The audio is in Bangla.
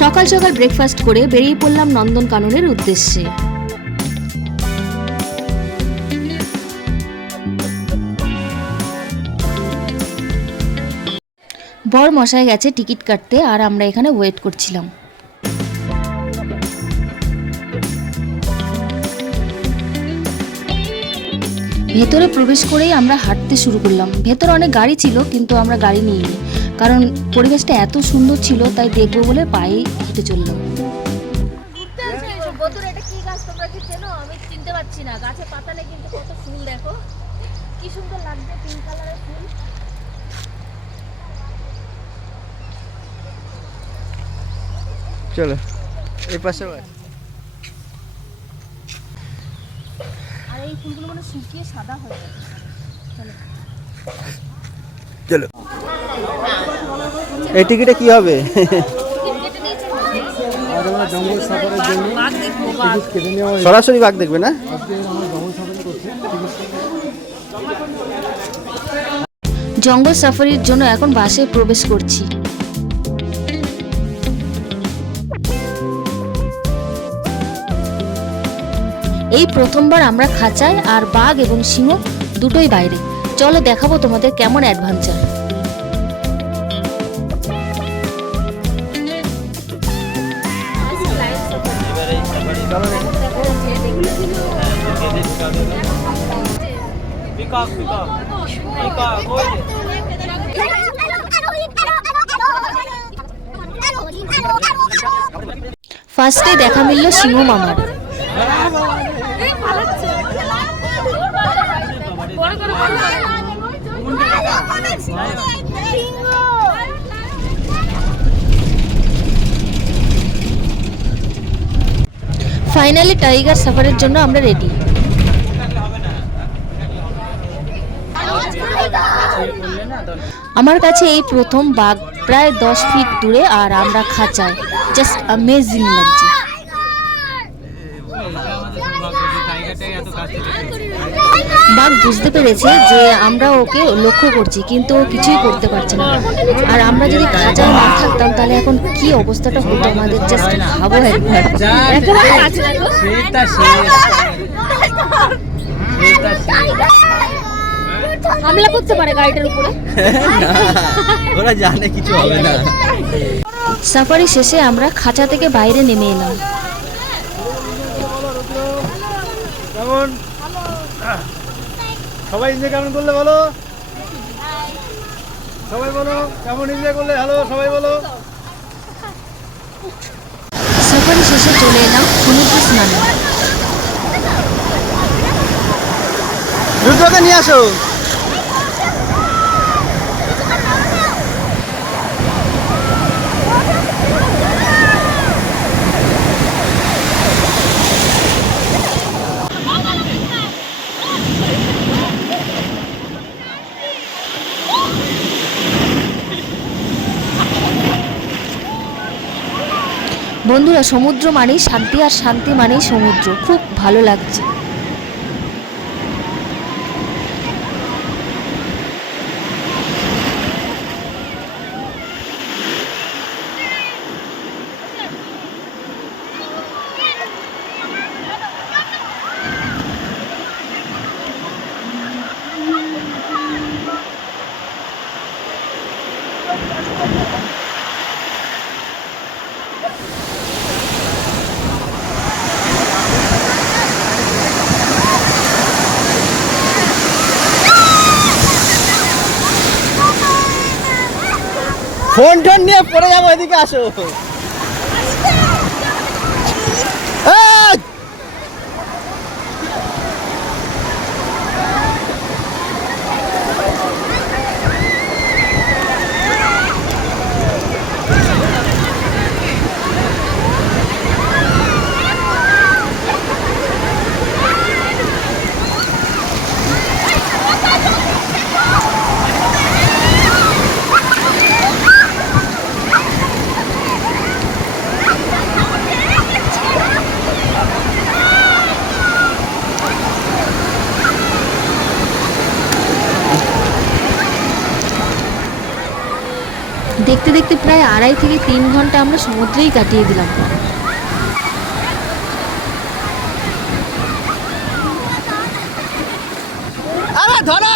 সকাল সকাল ব্রেকফাস্ট করে বেরিয়ে পড়লাম নন্দনকাননের উদ্দেশ্যে। বর মশাই গেছে টিকিট কাটতে, আর আমরা এখানে ওয়েট করছিলাম। ভেতরে প্রবেশ করেই আমরা হাঁটতে শুরু করলাম। ভেতরে অনেক গাড়ি ছিল, কিন্তু আমরা গাড়ি নিইনি, কারণ পরিবেশটা এত সুন্দর ছিল, তাই দেখবো বলে পায়ে হেঁটে চললাম। এটা কি গাছ তোমরা কি চেনো? আমি চিনতে পারছি না। গাছে পাতা নেই, কিন্তু কত ফুল দেখো, কি সুন্দর লাগছে, পিঙ্ক কালারের ফুল। চলো এই পাশে। আর এই ফুলগুলো মানে শুকিয়ে সাদা হয়ে গেছে। চলো এই টিকিটে কি হবে? সরাসরি বাঘ দেখবে না? জঙ্গল সাফারির জন্য এখন বাসে প্রবেশ করছি। এই প্রথমবার আমরা খাঁচায়, আর বাঘ এবং সিংহ দুটোই বাইরে। চলো দেখাবো তোমাদের কেমন অ্যাডভেঞ্চার। ফার্স্টে দেখা মিলল সিংহ মামার। ফাইনালি টাইগার সাফারির জন্য আমরা রেডি। আমার কাছে এই প্রথম বাঘ প্রায় 10 ফিট দূরে, আর আমরা খাঁচায়। জাস্ট অ্যামেজিং লাগছে। বাঘ বুঝতে পেরেছে যে আমরা ওকে লক্ষ্য করছি, কিন্তু ও কিছুই করতে পারছে না। আর আমরা যদি খাঁচায় না থাকতাম, তাহলে এখন কি অবস্থাটা হতো আমাদের, জাস্ট ভাবো একবার। হামলা করতে পারে গাড়িটার উপরে। ওরা জানে কিছু হবে না। সাফারি শেষে আমরা খাঁচা থেকে বাইরে নেমে এলাম। কেমন সবাই এনজয় কেমন করলে বলো? সবাই বলো কেমন এনজয় করলে? হ্যালো সবাই বলো। সাফারি শেষে চলে এলাম সমুদ্র স্নানে। রুদ্রকে নিয়ে আসো। বন্ধুরা, সমুদ্র মানেই শান্তি, আর শান্তি মানেই সমুদ্র। খুব ভালো লাগছে। ফোন টোন নিয়ে পড়ে যাবো, এদিকে আসো। দেখতে দেখতে প্রায় 2.5 থেকে 3 ঘন্টা আমরা সমুদ্রেই কাটিয়ে দিলাম। আরে ধরো